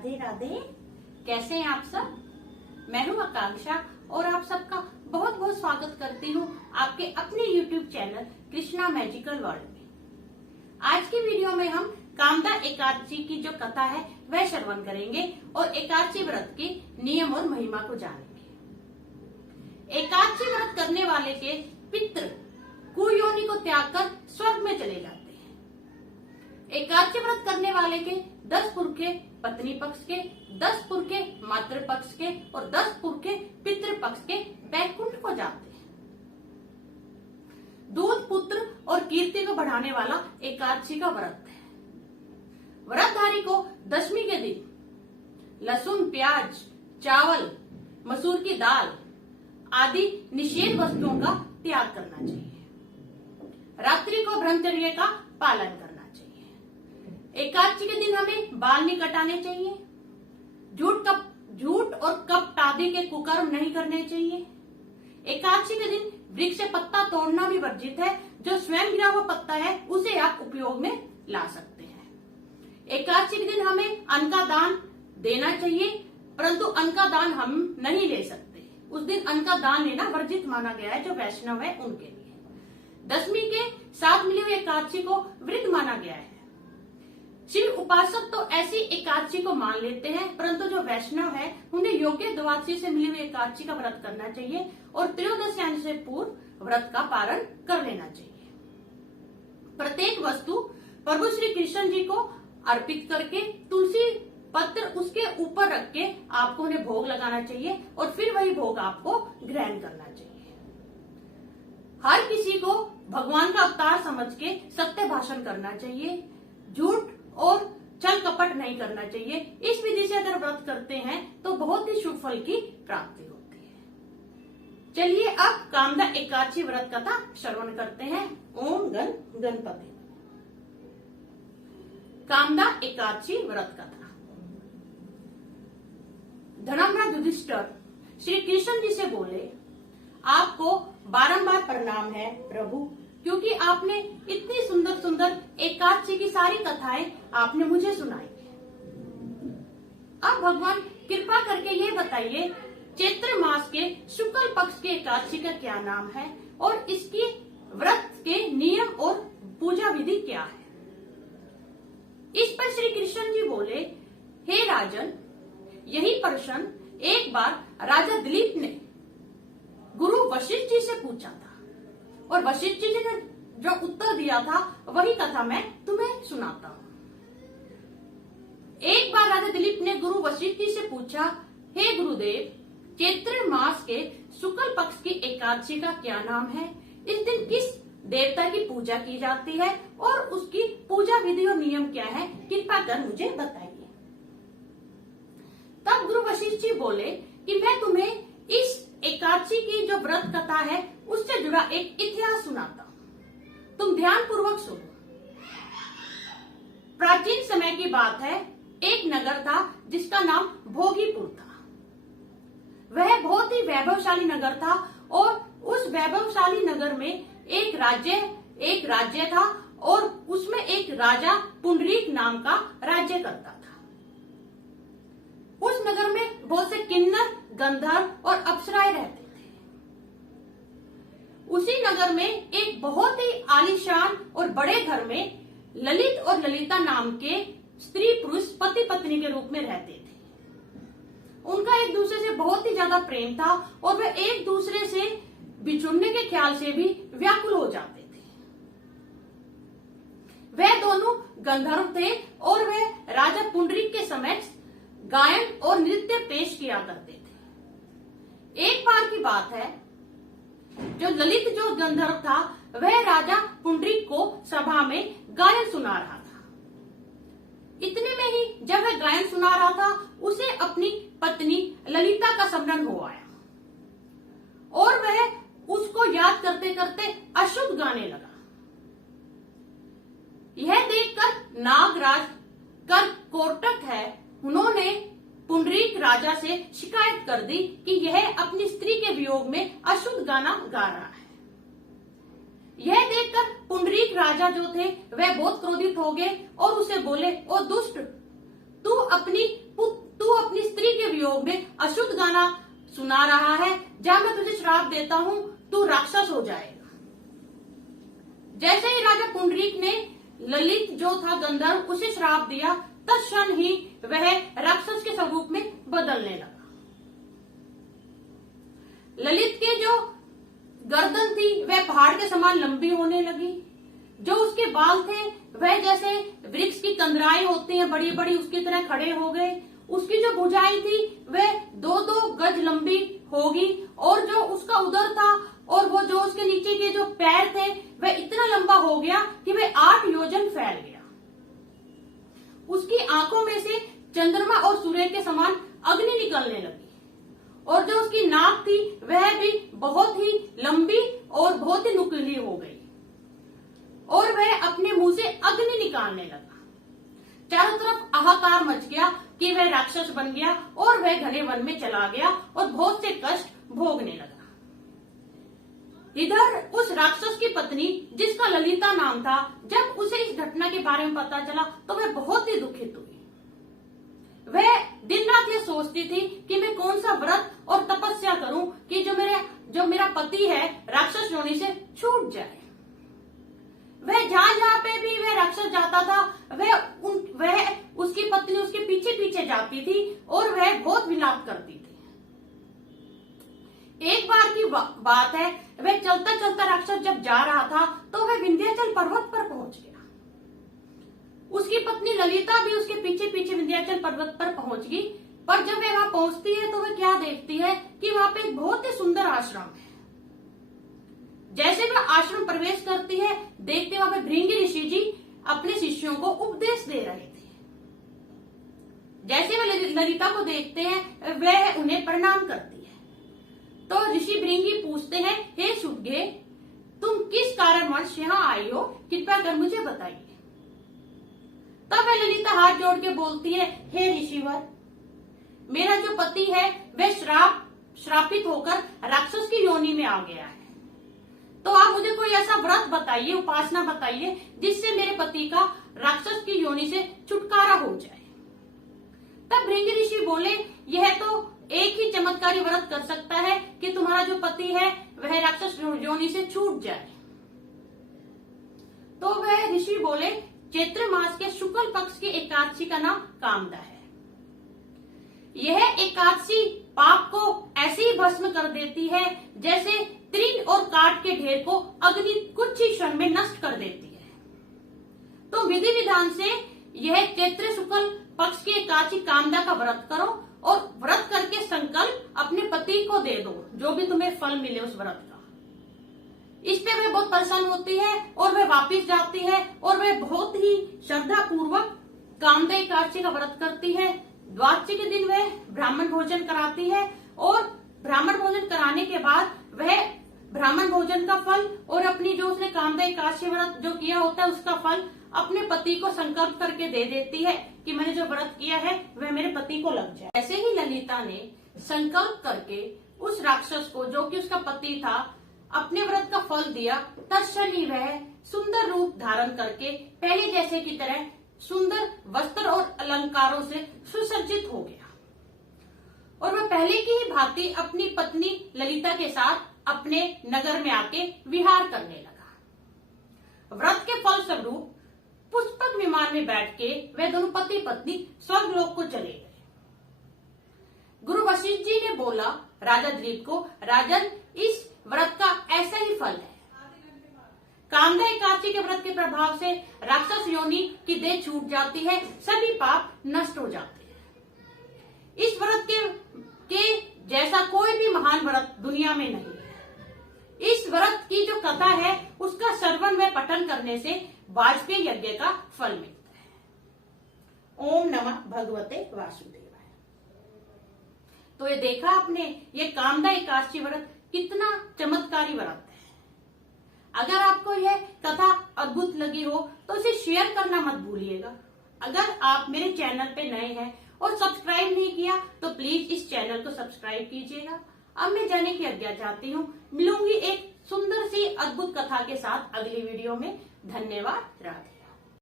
राधे राधे। कैसे हैं आप सब? मैं हूँ आकांक्षा और आप सबका बहुत बहुत स्वागत करती हूँ आपके अपने YouTube channel Krishna magical world में। आज की वीडियो में हम कामदा एकादशी की जो कथा है वह श्रवण करेंगे और एकादशी व्रत के नियम और महिमा को जानेंगे। एकादशी व्रत करने वाले के पितृ कुयोनि को त्याग कर स्वर्ग में चले जाते हैं। एकादशी व्रत करने वाले के 10 पुरखे पत्नी पक्ष के, 10 पुरखे मातृ पक्ष के और 10 पुरखे पितृ पक्ष के वैकुंठ को जाते हैं। दूध पुत्र और कीर्ति को बढ़ाने वाला एकादशी का व्रत है। व्रतधारी को दशमी के दिन लहसुन, प्याज, चावल, मसूर की दाल आदि निषेध वस्तुओं का त्याग करना चाहिए। रात्रि को ब्रह्मचर्य का पालन करना चाहिए। एकादशी के दिन हमें बाल नहीं कटाने चाहिए। झूठ और कपट आदि के कुकर्म नहीं करने चाहिए। एकादशी के दिन वृक्ष से पत्ता तोड़ना भी वर्जित है। जो स्वयं गिरा हुआ पत्ता है उसे आप उपयोग में ला सकते हैं। एकादशी के दिन हमें अन्न का दान देना चाहिए, परंतु अन्न का दान हम नहीं ले सकते। उस दिन अन्न का दान लेना वर्जित माना गया है जो वैष्णव है उनके लिए। दशमी के साथ मिली हुई एकादशी को व्रत माना गया है। शिव उपासक तो ऐसी एकादशी को मान लेते हैं, परंतु जो वैष्णव है उन्हें योग्य द्वादशी से मिली हुई एकादशी का व्रत करना चाहिए और त्रयोदशी आने से पूर्व व्रत का पारण कर लेना चाहिए। प्रत्येक वस्तु प्रभु श्री कृष्ण जी को अर्पित करके तुलसी पत्र उसके ऊपर रख के आपको उन्हें भोग लगाना चाहिए और फिर वही भोग आपको ग्रहण करना चाहिए। हर किसी को भगवान का अवतार समझ के सत्य भाषण करना चाहिए। झूठ और छल कपट नहीं करना चाहिए। इस विधि से अगर व्रत करते हैं तो बहुत ही शुभ फल की प्राप्ति होती है। चलिए अब कामदा एकादशी व्रत कथा श्रवण करते हैं। ओम गण गणपति। कामदा एकादशी व्रत कथा। धर्मराज युधिष्ठिर श्री कृष्ण जी से बोले, आपको बारंबार प्रणाम है प्रभु, क्योंकि आपने इतनी सुंदर सुंदर एकादशी की सारी कथाएं आपने मुझे सुनाई। अब भगवान कृपा करके ये बताइए, चैत्र मास के शुक्ल पक्ष के एकादशी का क्या नाम है और इसकी व्रत के नियम और पूजा विधि क्या है। इस पर श्री कृष्ण जी बोले, हे राजन, यही प्रश्न एक बार राजा दिलीप ने गुरु वशिष्ठ जी से पूछा था और वशिष्ठ जी ने जो उत्तर दिया था वही कथा मैं तुम्हें सुनाता हूँ। एक बार राजा दिलीप ने गुरु वशिष्ठ जी से पूछा, हे गुरुदेव, चैत्र मास के शुक्ल पक्ष की एकादशी का क्या नाम है? इस दिन किस देवता की पूजा की जाती है और उसकी पूजा विधि और नियम क्या है? कृपा कर मुझे बताइए। तब गुरु वशिष्ठ जी बोले कि मैं तुम्हें इस एकादशी की जो व्रत कथा है उससे जुड़ा एक इतिहास सुनाता हूँ, तुम ध्यान पूर्वक सुनो। प्राचीन समय की बात है, एक नगर था जिसका नाम भोगीपुर था। वह बहुत ही वैभवशाली नगर था और उस वैभवशाली नगर में एक राज्य था और उसमें एक राजा पुंडरीक नाम का राज्य करता था। उस नगर में बहुत से किन्नर, गंधर्व और अप्सराएं रहते थे। उसी नगर में एक बहुत ही आलीशान और बड़े घर में ललित और ललिता नाम के स्त्री पुरुष पति पत्नी के रूप में रहते थे। उनका एक दूसरे से बहुत ही ज्यादा प्रेम था और वे एक दूसरे से बिछुड़ने के ख्याल से भी व्याकुल हो जाते थे। वे दोनों गंधर्व थे और वे राजा पुंडरीक के समक्ष गायन और नृत्य पेश किया करते थे। एक बार की बात है, जो ललित जो गंधर्व था वह राजा पुंडरीक को सभा में गायन सुना रहा था। इतने में ही जब वह गायन सुना रहा था उसे अपनी पत्नी ललिता का स्मरण हो आया और वह उसको याद करते करते अशुद्ध गाने लगा। यह देखकर नागराज कोटक है, उन्होंने पुंडरीक राजा से शिकायत कर दी कि यह अपनी स्त्री के वियोग में अशुद्ध गाना गा रहा है। यह देखकर पुंडरीक राजा जो थे वह बहुत क्रोधित हो गए और उसे बोले, ओ दुष्ट, तू अपनी पुत्री योग में अशुद्ध गाना सुना रहा है, जहां मैं तुझे श्राप देता हूं, तू राक्षस हो जाएगा। जैसे ही राजा पुंडरीक ने ललित जो था गंधर्व उसे श्राप दिया, तत्क्षण ही वह राक्षस के स्वरूप में बदलने लगा। ललित के जो गर्दन थी वह पहाड़ के समान लंबी होने लगी, जो उसके बाल थे वह जैसे वृक्ष की कंदराएं होती हैं बड़ी बड़ी उसकी तरह खड़े हो गए। उसकी जो भुजाएं थी वह 2-2 गज लंबी होगी, और जो उसका उदर था और वो जो उसके नीचे के जो पैर थे वह इतना लंबा हो गया कि वह 8 योजन फैल गया। उसकी आंखों में से चंद्रमा और सूर्य के समान अग्नि निकलने लगी, और जो उसकी नाक थी वह भी बहुत ही लंबी और बहुत ही नुकीली हो गई, और वह अपने मुंह से अग्नि निकालने लगा। चारों तरफ हाहाकार मच गया कि वह राक्षस बन गया और वह घने वन में चला गया और बहुत से कष्ट भोगने लगा। इधर उस राक्षस की पत्नी, जिसका ललिता नाम था, जब उसे इस घटना के बारे में पता चला तो वह बहुत ही दुखित हुई। वह दिन रात ये सोचती थी कि मैं कौन सा व्रत और तपस्या करूं कि जो मेरा पति है राक्षस योनि से छूट जाए। वह जहां जहां पे भी वह राक्षस जाता था वह उसकी पत्नी उसके पीछे पीछे जाती थी और वह बहुत विलाप करती थी। एक बार की बात है, वह चलता चलता राक्षस जब जा रहा था तो वह विंध्याचल पर्वत पर पहुंच गया। उसकी पत्नी ललिता भी उसके पीछे पीछे विंध्याचल पर्वत पर पहुंच गई, पर जब वह वहां पहुंचती है तो वह क्या देखती है कि वहां पे एक बहुत ही सुंदर आश्रम है। जैसे वह आश्रम प्रवेश करती है, देखते वहां पे भृंगी ऋषि जी अपने शिष्यों को उपदेश दे रहे थे। जैसे वह ललिता को देखते हैं वह उन्हें प्रणाम करती है, तो ऋषि भृंगी पूछते हैं, हे शुभगे, तुम किस कारणवश यहाँ आई हो, कृपया कर मुझे बताइए। तब वह ललिता हाथ जोड़ के बोलती है, हे ऋषिवर, मेरा जो पति है वह श्रापित होकर राक्षस की योनि में आ गया है, तो आप मुझे कोई ऐसा व्रत बताइए, उपासना बताइए जिससे मेरे पति का राक्षस की योनि से छुटकारा हो जाए। तब भृंगी ऋषि बोले, यह तो एक ही चमत्कारी व्रत कर सकता है कि तुम्हारा जो पति है वह राक्षस योनि से छूट जाए। तो वह ऋषि बोले, चैत्र मास के शुक्ल पक्ष की एकादशी का नाम कामदा है। यह एकादशी पाप को ऐसे ही भस्म कर देती है जैसे तृण और काठ के ढेर को अग्नि कुछ ही क्षण में नष्ट कर देती है। तो विधि विधान से यह चैत्र शुक्ल पक्ष की एकादशी कामदा का व्रत करो और व्रत करके संकल्प अपने पति को दे दो, जो भी तुम्हें फल मिले उस व्रत का। इस पे वह बहुत प्रसन्न होती है और वह वापिस जाती है और वह बहुत ही श्रद्धा पूर्वक कामदा एकादशी का व्रत करती है। द्वादशी के दिन वह ब्राह्मण भोजन कराती है, और ब्राह्मण भोजन कराने के बाद वह ब्राह्मण भोजन का फल और अपनी जो उसने कामदा एकादशी व्रत जो किया होता है उसका फल अपने पति को संकल्प करके दे देती है कि मैंने जो व्रत किया है वह मेरे पति को लग जाए। ऐसे ही ललिता ने संकल्प करके उस राक्षस को, जो कि उसका पति था, अपने व्रत का फल दिया। तत्क्षण ही वह सुंदर रूप धारण करके पहले जैसे की तरह सुंदर वस्त्र और अलंकारों से सुसज्जित हो गया, और वह पहले की ही भांति अपनी पत्नी ललिता के साथ अपने नगर में आके विहार करने लगा। व्रत के फल स्वरूप पुष्पक विमान में बैठ के वे दोनों पति पत्नी स्वर्गलोक को चले गए। गुरु वशिष्ठ जी ने बोला राजा द्वीप को, राजन, इस व्रत का ऐसा ही फल है। कामदा एकादशी के व्रत के प्रभाव से राक्षस योनि की देह छूट जाती है, सभी पाप नष्ट हो जाते हैं। इस व्रत के जैसा कोई भी महान व्रत दुनिया में नहीं है। इस व्रत की जो कथा है उसका श्रवण व पठन करने से वाजपेयी यज्ञ का फल मिलता है। ओम नमः भगवते वासुदेवाय। तो ये देखा आपने, ये कामदा एकादशी व्रत कितना चमत्कारी व्रत है। अगर आपको यह कथा अद्भुत लगी हो तो इसे शेयर करना मत भूलिएगा। अगर आप मेरे चैनल पे नए हैं और सब्सक्राइब नहीं किया तो प्लीज इस चैनल को सब्सक्राइब कीजिएगा। अब मैं जाने की आज्ञा चाहती हूँ। मिलूंगी एक सुंदर सी अद्भुत कथा के साथ अगली वीडियो में। धन्यवाद। राधे।